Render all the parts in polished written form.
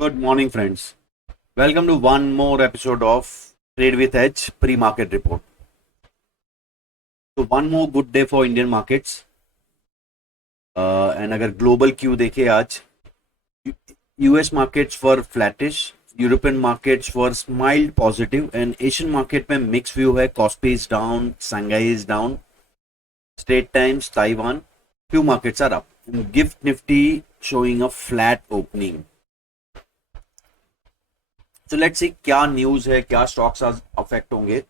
Good morning, friends. Welcome to one more episode of Trade with Edge pre-market report. So one more good day for Indian markets. And अगर global Q देखे आज, US markets were flattish, European markets were mild positive, and Asian market में mixed view है. Kospi is down, Shanghai is down, Straits Times, Taiwan. Few markets are up. And Gift Nifty showing a flat opening. So let's see क्या news है, क्या stocks आज affect होंगे.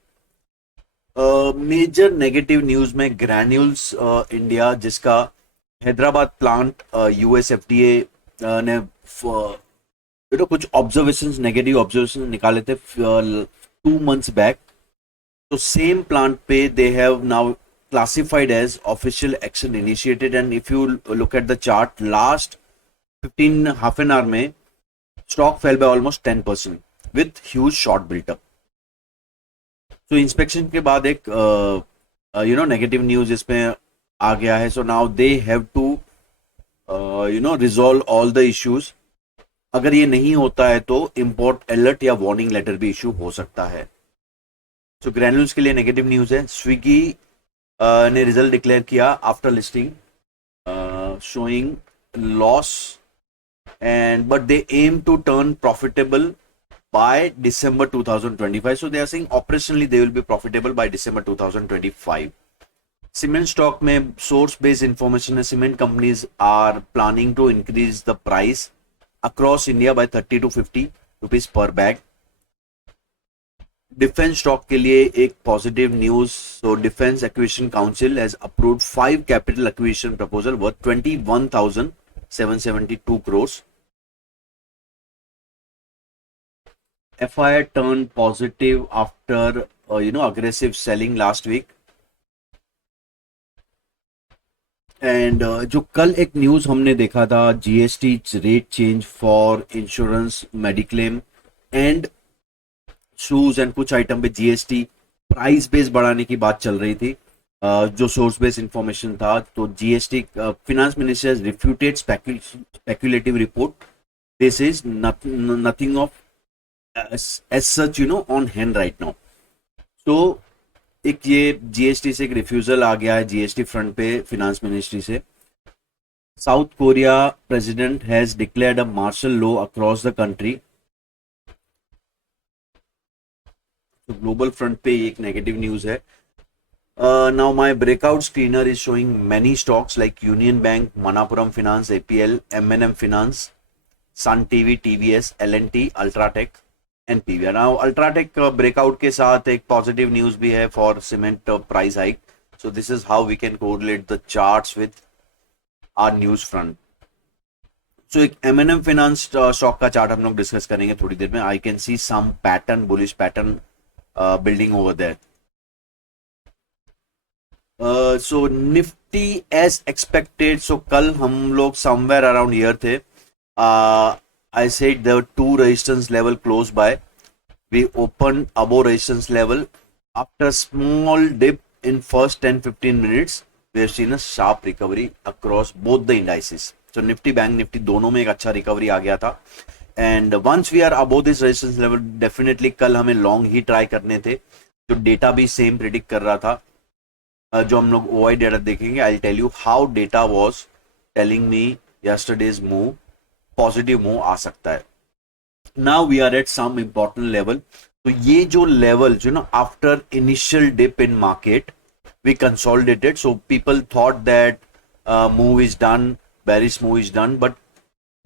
Major negative news में granules India, जिसका Hyderabad plant USFDA ने कुछ observations, negative observations निकाले थे 2 months बैक. तो सेम प्लांट पे they have now classified as official action initiated, and if you look at the chart last 15 half an hour में stock fell by almost 10% with huge short built up. तो inspection के बाद एक negative news इसमें आ गया है. So now they have to resolve all the issues. अगर ये नहीं होता है तो इंपोर्ट अलर्ट या वार्निंग लेटर भी इशू हो सकता है. सो ग्रैन्यूल्स के लिए नेगेटिव न्यूज है. स्विगी ने रिजल्ट डिक्लेयर किया after listing, showing loss, and but they aim to turn profitable by December 2025. So they are saying operationally they will be profitable by December 2025. Cement stock में source based information है, cement companies are planning to increase the price across India by 30 to 50 rupees per bag. Defence stock के लिए एक positive news. So defence acquisition council has approved 5 capital acquisition proposal worth 21,772 crores. FII turned positive after aggressive selling last week. And जो कल एक news हमने देखा था, GST rate change for insurance, mediclaim and shoes and कुछ item पे GST price base बढ़ाने की बात चल रही थी. जो सोर्स बेस इंफॉर्मेशन था, तो GST finance minister refuted speculative report. This is nothing of as such on hand right now. तो एक ये जीएसटी से एक रिफ्यूजल आ गया है जीएसटी फ्रंट पे फिनेंस मिनिस्ट्री से. South Korea president has declared a martial law across the country. तो ग्लोबल फ्रंट पे एक नेगेटिव न्यूज है. Now my breakout screener is showing many stocks like Union Bank, Manappuram finance, APL, MNM finance, Sun TV, TVS, LNT, UltraTech and PVR. Now UltraTech breakout के साथ एक positive news भी है for cement price hike. So this is how we can correlate the charts with our news front. So एक MNM finance stock का chart हम लोग discuss करेंगे थोड़ी देर में. I can see some pattern, bullish pattern building over there. So Nifty as expected. So कल हम लोग somewhere around here थे. I said there were 2 resistance level close by. We opened above resistance level. After small dip in first 10-15 minutes, we have seen a sharp recovery across both the indices. So Nifty, Bank Nifty दोनों में एक अच्छा recovery आ गया था. And once we are above this resistance level, definitely कल हमें long ही try करने थे. जो डेटा भी सेम प्रिडिक्ट कर रहा था. जो हम लोग ओआई डेटा देखेंगे, I tell you how data was telling me yesterday's move, positive move आ सकता है. Now we are at some important level. तो ये जो लेवल जो ना after initial dip in market we consolidated. So people thought that move is done, bearish move is done, but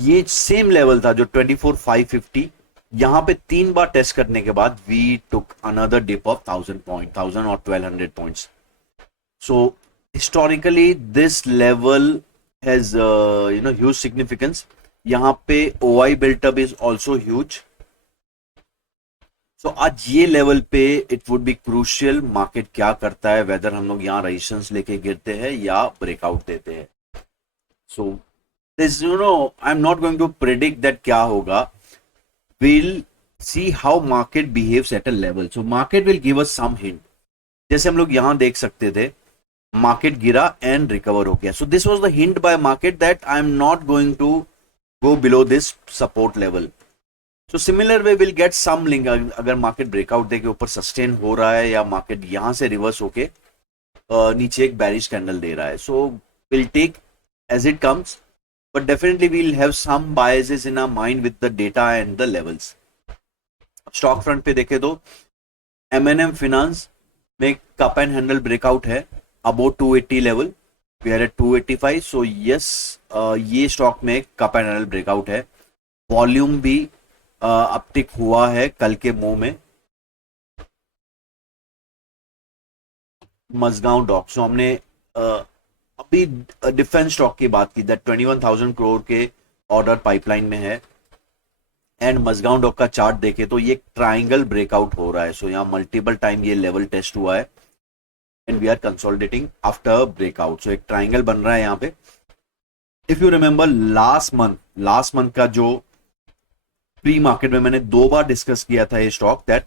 ये same level था जो 24,550. यहां पे 3 बार टेस्ट करने के बाद we took another dip of 1000 point, 1000 और 1200 points. So historically this level has huge significance. यहां पे OI built up is also huge. So आज ये लेवल पे it would be crucial market क्या करता है, वेदर हम लोग यहाँ रेजिस्टेंस लेके गिरते हैं या ब्रेकआउट देते हैं. सो this I'm not going to predict that क्या होगा. We'll see how market behaves at a level. So market will give us some hint. जैसे हम लोग यहां देख सकते थे, मार्केट गिरा एंड रिकवर हो गया. So this was the hint by market that I am not going to go below this support level. तो similar way will get some link, अगर मार्केट ब्रेकआउट दे के ऊपर सस्टेन हो रहा है या मार्केट यहां से रिवर्स होके नीचे एक बैरिश कैंडल दे रहा है, so will take as it comes, but definitely we'll have some biases in our mind with the data and the levels. Stock front पे देखे तो एम फिनांस में कप एंड हैंडल ब्रेकआउट है about 280 level, we are at 285. So yes, ये stock में cup and handle breakout है. Volume भी uptick हुआ है कल के मुंह में. मजगांव डॉक, सो हमने अभी डिफेंस स्टॉक की बात की, दैट 21,000 करोड़ के ऑर्डर पाइपलाइन में है. एंड मजगांव डॉक का चार्ट देखे तो ये ट्राइंगल ब्रेकआउट हो रहा है. सो यहाँ मल्टीपल टाइम ये लेवल टेस्ट हुआ है and we are consolidating after breakout. So एक ट्राइंगल बन रहा है यहाँ पे. If you remember last month का जो प्री मार्केट में मैंने 2 बार डिस्कस किया था ये स्टॉक, दैट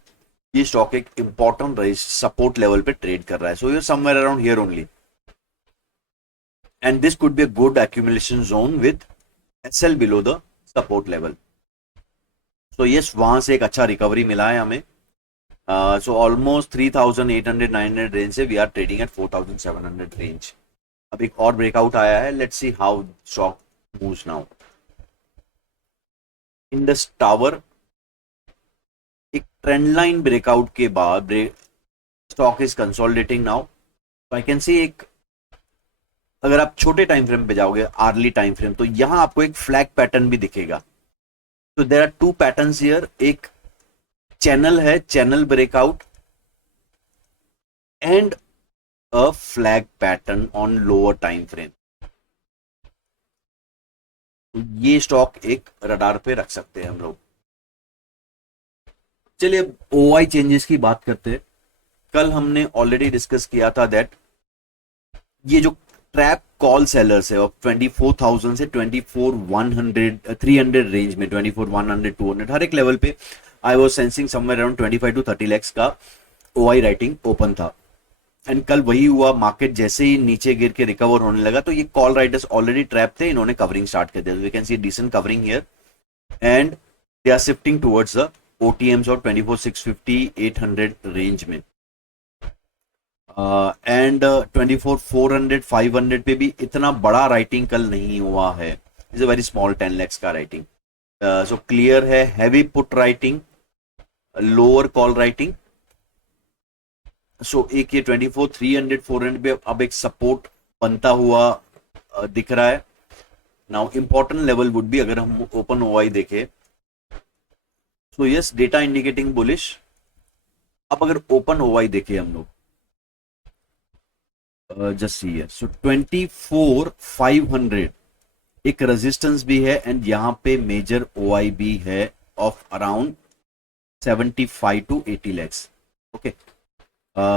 ये स्टॉक एक इंपॉर्टेंट सपोर्ट लेवल पे ट्रेड कर रहा है. So you somewhere around here only, and this could be a good accumulation zone with SL below the support level. So yes, वहां से एक अच्छा रिकवरी मिला है हमें. सो ऑलमोस्ट 3,800-900 रेंज से we are trading at 4,700 range. अब एक और ब्रेकआउट आया है, let's see how stock moves now. Indus tower एक ट्रेंड लाइन ब्रेकआउट के बाद stock is consolidating now. I can सी एक, अगर आप छोटे टाइम फ्रेम पे जाओगे, आर्ली टाइम फ्रेम, तो यहां आपको एक फ्लैग पैटर्न भी दिखेगा. तो देयर आर 2 पैटर्न्स हियर. एक चैनल है, channel breakout, and a flag pattern on lower time frame. ये स्टॉक एक रडार पे रख सकते हैं हम लोग. चलिए अब ओआई चेंजेस की बात करते हैं. कल हमने ऑलरेडी डिस्कस किया था दैट ये जो ट्रैप कॉल सेलर्स है, 24,000 से 24,100 300 रेंज में, 24,100 200 हर एक लेवल पे I was sensing somewhere around 25 to 30 lakhs का ओआई राइटिंग ओपन था. एंड कल वही हुआ, मार्केट जैसे ही नीचे गिर के रिकवर होने लगा तो ये कॉल राइटर्स ऑलरेडी ट्रैप थे, इन्होंने कवरिंग स्टार्ट कर दिया. We can see decent covering here and they are shifting towards the OTMs और 24,650 800 रेंज में. एंड 24,400 500 पे भी इतना बड़ा राइटिंग कल नहीं हुआ है. Is a very small 10 lakhs का राइटिंग. सो क्लियर है, heavy put writing, lower call writing. So एक ये 24,300 400 पे अब एक सपोर्ट बनता हुआ दिख रहा है. Now important level would be, अगर हम ओपन ओआई देखें, so yes data indicating bullish. अब अगर ओपन ओआई देखें हम लोग, जस्ट सी है, सो 24,500 एक रेजिस्टेंस भी है एंड यहां पे मेजर ओआई भी है of around 75 to 80 lakhs. Okay,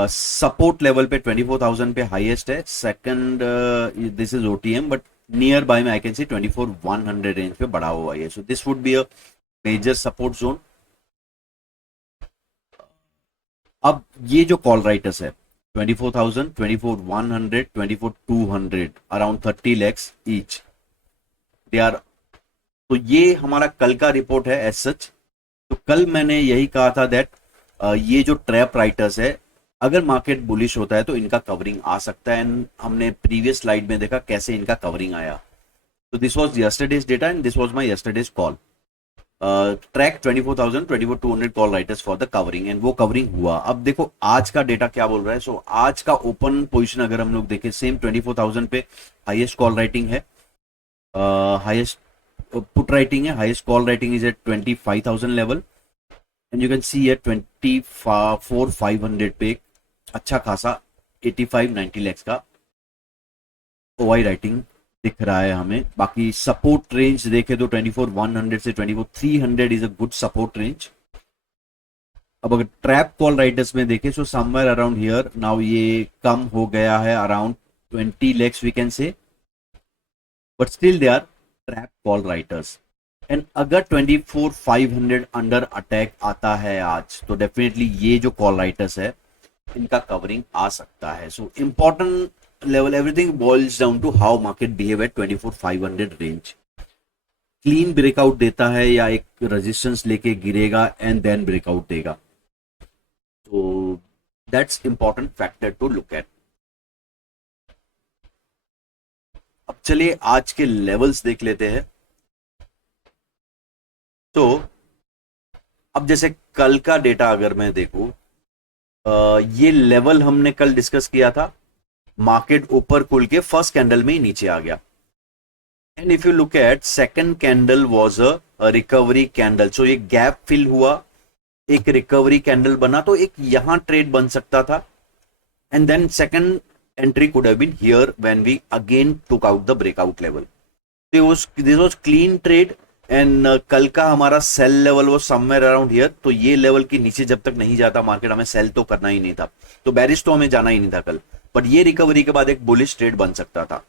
support level पे 24,000 पे हाईएस्ट है. Second this is OTM, but near by में आई कैन सी 24,100 रेंज पे बड़ा हुआ है. So this would be a major support zone. अब ये जो कॉल राइटर्स है 24,000, 24,100, 24,200 around 30 lakhs each, they are. तो ये हमारा कल का रिपोर्ट है एज सच. तो कल मैंने यही कहा था दैट ये जो ट्रैप राइटर्स है, अगर मार्केट बुलिश होता है तो इनका कवरिंग आ सकता है. एंड हमने प्रीवियस स्लाइड में देखा कैसे इनका कवरिंग आया. तो this was yesterday's data and this was my yesterday's call. Track 24,000 24,200 call writers for the covering, and वो कवरिंग हुआ. अब देखो आज का डेटा क्या बोल रहा है. सो आज का ओपन पोजीशन अगर हम लोग देखें, सेम 24,000 पे हाईएस्ट कॉल राइटिंग है, हाईएस्ट पुट राइटिंग है, highest call writing is at 25,000 level. And you can see at 24,500 पे अच्छा खासा 85-90 lakhs का ओआई राइटिंग दिख रहा है हमें. बाकी सपोर्ट रेंज देखे तो 24,100 से 24,300 is a good support range. अब अगर ट्रैप कॉल राइटर्स में देखें, so somewhere around here now ये कम हो गया है around 20 lakhs we can say, but still they are trap call writers. And अगर 24,500 अंडर अटैक आता है आज, तो डेफिनेटली ये जो कॉल राइटर्स है इनका कवरिंग आ सकता है. So important level, everything boils down to how market behave at 24,500 range. Clean breakout देता है या एक रेजिस्टेंस लेके गिरेगा एंड देन ब्रेकआउट देगा. तो that's important factor to look at. अब चलिए आज के लेवल्स देख लेते हैं. तो अब जैसे कल का डेटा अगर मैं देखूं, ये लेवल हमने कल डिस्कस किया था, मार्केट ऊपर खुल के फर्स्ट कैंडल में ही नीचे आ गया. And if you look at second candle was a recovery candle. So ये गैप फिल हुआ, एक रिकवरी कैंडल बना, तो एक यहां ट्रेड बन सकता था. And then second entry could have been here when we again took out the breakout level. This was clean trade. And कल का हमारा सेल लेवल वो समवेयर अराउंड हियर. तो ये लेवल के नीचे जब तक नहीं जाता मार्केट, हमें सेल तो करना ही नहीं था. तो बेरिश तो हमें जाना ही नहीं था कल. बट ये रिकवरी के बाद एक बुलिश ट्रेड बन सकता था.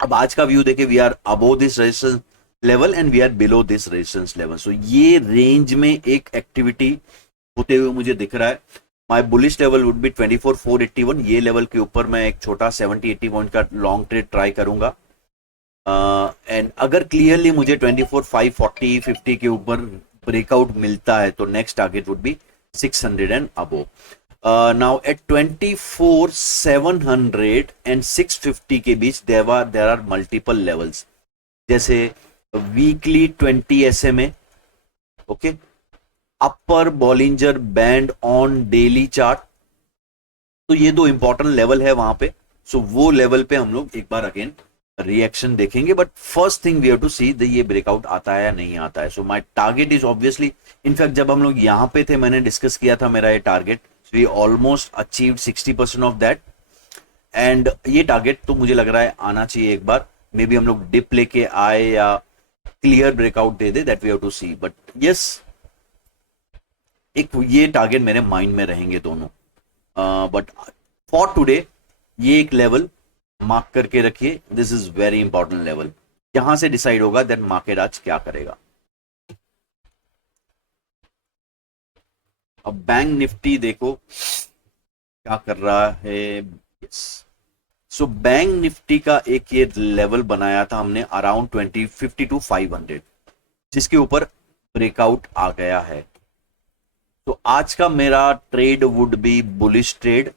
अब आज का व्यू देखे, we are above this resistance level and we are below this resistance level. So ये रेंज में एक एक्टिविटी होते हुए मुझे दिख रहा है. My bullish level would be 24,481. ये लेवल के ऊपर मैं एक छोटा 70-80 पॉइंट का लॉन्ग ट्रेड ट्राई करूंगा. एंड अगर क्लियरली मुझे 24,540 50 के ऊपर ब्रेकआउट मिलता है तो next target would be 600 and above. Now at 24,700 and 650 के बीच देर आर मल्टीपल लेवल्स. जैसे weekly 20 SMA, okay, upper Bollinger band on daily chart. तो ये दो इंपॉर्टेंट लेवल है वहां पे. सो वो लेवल पे हम लोग एक बार अगेन रिएक्शन देखेंगे. But first thing we have to see ये ब्रेकआउट आता है या नहीं आता है. So my target is obviously, in fact जब हम लोग यहां पे थे मैंने डिस्कस किया था मेरा ये target. We almost achieved 60% of that. And ये टारगेट तो मुझे लग रहा है आना चाहिए एक बार. मे बी हम लोग डिप लेके आए या क्लियर ब्रेकआउट दे दे, that we have to see. But yes, एक ये टारगेट मेरे माइंड में रहेंगे दोनों. बट फॉर टुडे ये एक लेवल मार्क करके रखिए. This is very important level. यहां से डिसाइड होगा देन मार्केट आज क्या करेगा. अब बैंक निफ्टी देखो क्या कर रहा है. सो बैंक निफ्टी का एक ये लेवल बनाया था हमने अराउंड 52,500, जिसके ऊपर ब्रेकआउट आ गया है. तो आज का मेरा trade would be bullish trade.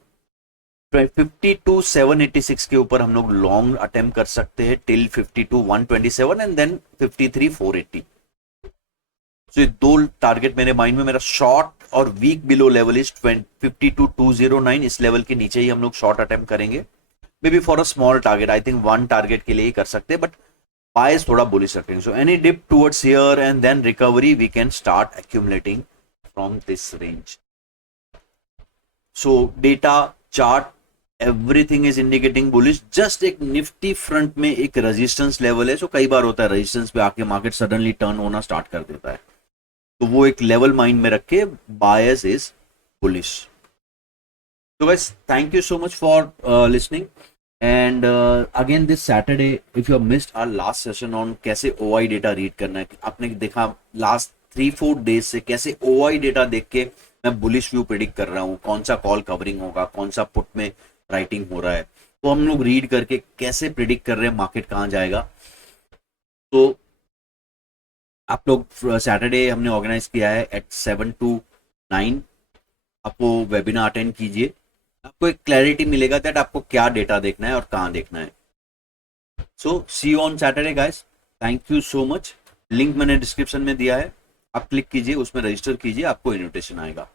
52,786 के ऊपर हम लोग लॉन्ग अटेम्प्ट कर सकते हैं टिल 52,127 एंड देन 53,480. तो ये दो टारगेट मेरे माइंड में. मेरा शॉर्ट और वीक बिलो लेवल इज 52,209. इस लेवल के नीचे ही हम लोग शॉर्ट अटेम्प्ट करेंगे. May be for a small target, I think one target के लिए ही कर सकते हैं. बट बायस थोड़ा बुलिश रखेंगे. So any dip towards here and then recovery we can start accumulating from this range. So data chart everything is indicating bullish. Just एक Nifty front में एक रेजिस्टेंस लेवल है. सो कई बार होता है रेजिस्टेंस पे आके मार्केट सडनली टर्न होना स्टार्ट कर देता है. तो वो एक लेवल माइंड में रख के बायस is bullish. So guys, thank you so much for listening. And again this Saturday, if you have missed our last session on कैसे OI डेटा रीड करना है, आपने देखा लास्ट 3-4 डेज से कैसे OI डेटा देख के मैं बुलिश व्यू प्रिडिक्ट कर रहा हूँ. कौन सा कॉल कवरिंग होगा, कौन सा पुट में राइटिंग हो रहा है, तो हम लोग रीड करके कैसे प्रिडिक्ट कर रहे हैं मार्केट कहाँ जाएगा. तो आप लोग सैटरडे हमने ऑर्गेनाइज किया है एट 7 to 9. आपको वेबिनार अटेंड कीजिए. आपको एक क्लैरिटी मिलेगा दैट आपको क्या डेटा देखना है और कहाँ देखना है. So see you on Saturday guys. Thank you so much. Link मैंने डिस्क्रिप्शन में दिया है, आप क्लिक कीजिए, उसमें रजिस्टर कीजिए, आपको इन्विटेशन आएगा.